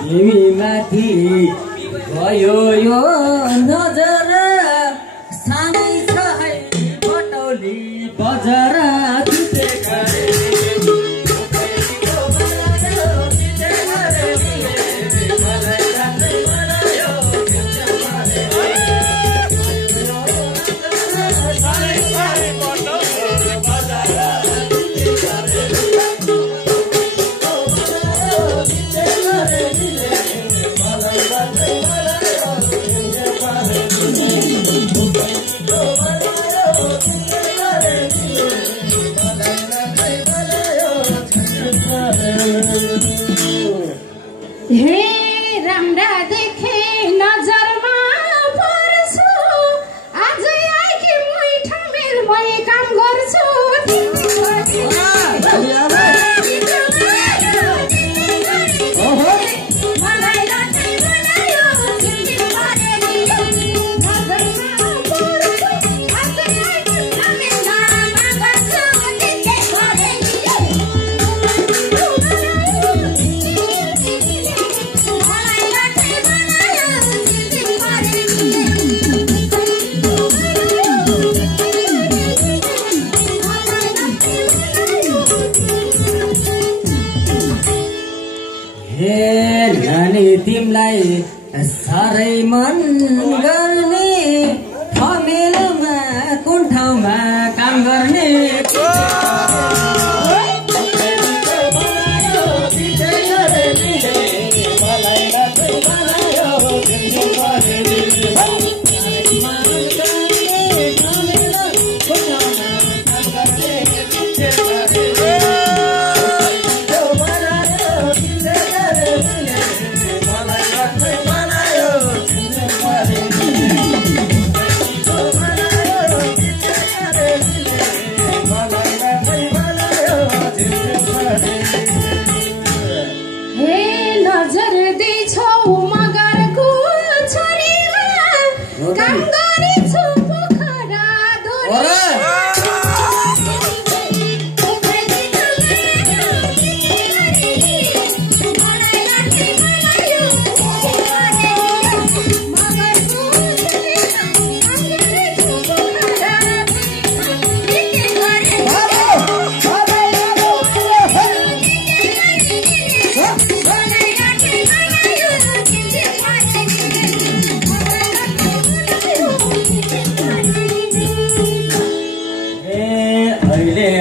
तिमी माथि भयो यो नजर सानै छ है बटौली बजार राम्रा देखे नजरमा पर्छु आजै आइकी मैठा मेल भए काम गर्छु तिमलाई साह्रै मन गर्ने फमेलमा कुन ठाउँमा काम गर्ने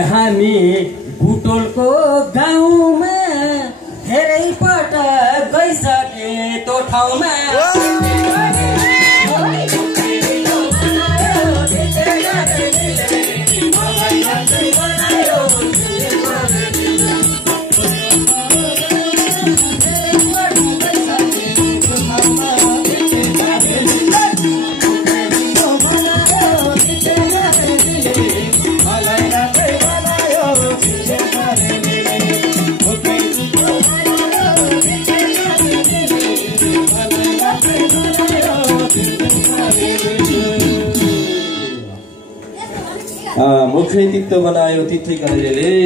हामी बुटोलको गाउँमा धेरै पटक गइसके त्यो ठाउँमा मुखै तितो बनायो तिथै गरेर